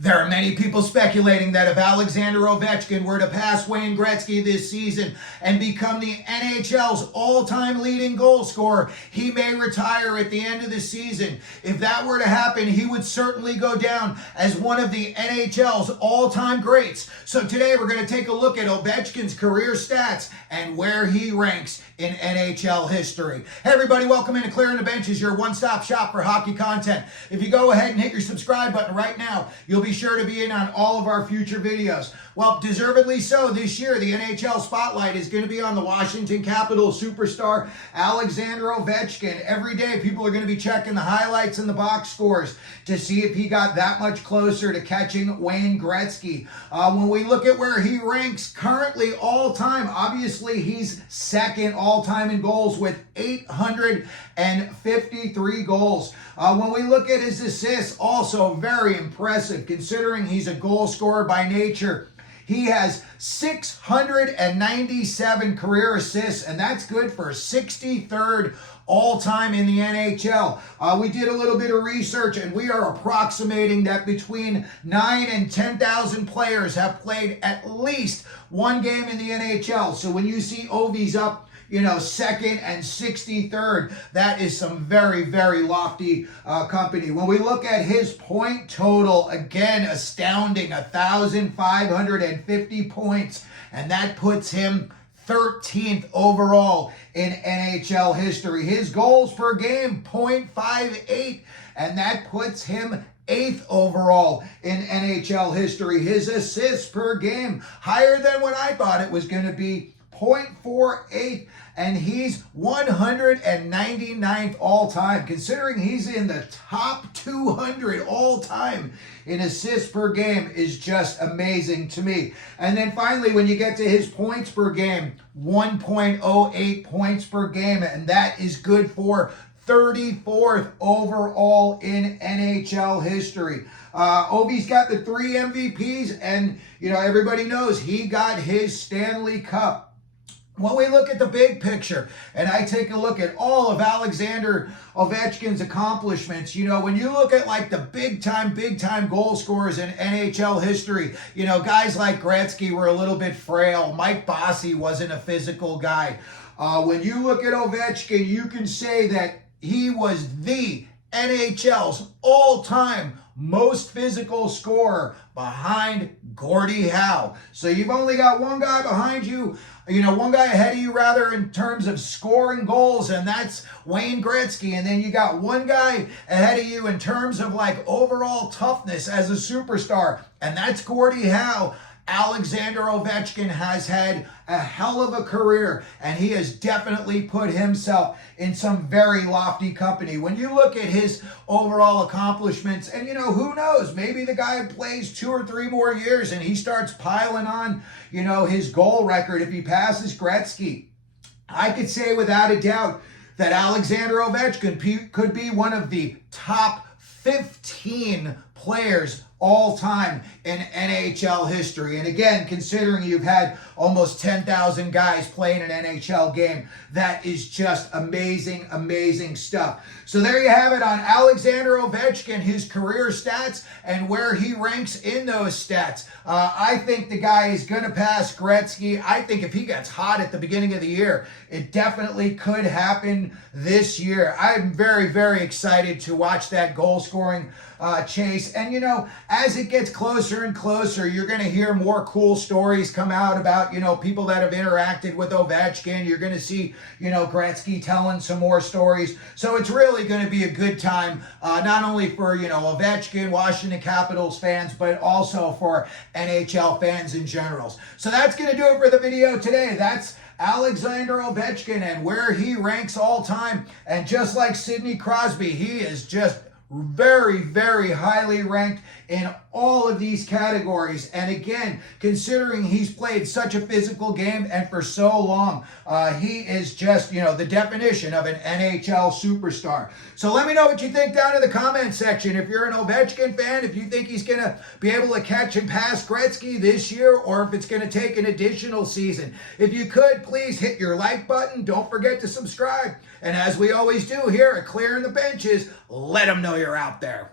There are many people speculating that if Alexander Ovechkin were to pass Wayne Gretzky this season and become the NHL's all-time leading goal scorer, he may retire at the end of the season. If that were to happen, he would certainly go down as one of the NHL's all-time greats. So today we're going to take a look at Ovechkin's career stats and where he ranks in NHL history. Hey everybody, welcome into Clearing the Benches, your one-stop shop for hockey content. If you go ahead and hit your subscribe button right now, you'll be sure to be in on all of our future videos. Well, deservedly so. This year, the NHL spotlight is going to be on the Washington Capitals superstar Alexander Ovechkin. Every day, people are going to be checking the highlights and the box scores to see if he got that much closer to catching Wayne Gretzky. When we look at where he ranks currently all-time, obviously he's second all-time in goals with 853 goals. When we look at his assists, also very impressive considering he's a goal scorer by nature. He has 697 career assists, and that's good for 63rd all-time in the NHL. We did a little bit of research, and we are approximating that between 9,000 and 10,000 players have played at least one game in the NHL. So when you see Ovie's up, second and 63rd, that is some very, very lofty company. When we look at his point total, again, astounding, 1,550 points, and that puts him 13th overall in NHL history. His goals per game, 0.58, and that puts him 8th overall in NHL history. His assists per game, higher than what I thought it was going to be, 0.48, and he's 199th all-time. Considering he's in the top 200 all-time in assists per game is just amazing to me. And then finally, when you get to his points per game, 1.08 points per game, and that is good for 34th overall in NHL history. Ovie's got the 3 MVPs, and everybody knows he got his Stanley Cup. When we look at the big picture, and I take a look at all of Alexander Ovechkin's accomplishments, when you look at like the big time goal scorers in NHL history, guys like Gretzky were a little bit frail. Mike Bossy wasn't a physical guy. When you look at Ovechkin, you can say that he was the NHL's all-time most physical scorer behind Gordie Howe. So you've only got one guy behind you, one guy ahead of you rather in terms of scoring goals, and that's Wayne Gretzky. And then you got one guy ahead of you in terms of like overall toughness as a superstar, and that's Gordie Howe. Alexander Ovechkin has had a hell of a career, and he has definitely put himself in some very lofty company. When you look at his overall accomplishments, and who knows, maybe the guy plays 2 or 3 more years and he starts piling on, his goal record if he passes Gretzky. I could say without a doubt that Alexander Ovechkin could be one of the top 15 players all time in NHL history. And again, considering you've had almost 10,000 guys playing an NHL game, that is just amazing, amazing stuff. So there you have it on Alexander Ovechkin, his career stats and where he ranks in those stats. I think the guy is going to pass Gretzky. I think if he gets hot at the beginning of the year, it definitely could happen this year. I'm very, very excited to watch that goal scoring chase. And as it gets closer and closer, you're going to hear more cool stories come out about, people that have interacted with Ovechkin. You're going to see, Gretzky telling some more stories. So it's really going to be a good time, not only for, Ovechkin, Washington Capitals fans, but also for NHL fans in general. So that's going to do it for the video today. That's Alexander Ovechkin and where he ranks all time. And just like Sidney Crosby, he is just very, very highly ranked in all of these categories. And again, considering he's played such a physical game and for so long, he is just, the definition of an NHL superstar. So let me know what you think down in the comment section. If you're an Ovechkin fan, if you think he's going to be able to catch and pass Gretzky this year, or if it's going to take an additional season. If you could, please hit your like button. Don't forget to subscribe. And as we always do here at Clearing the Benches, let them know you're out there.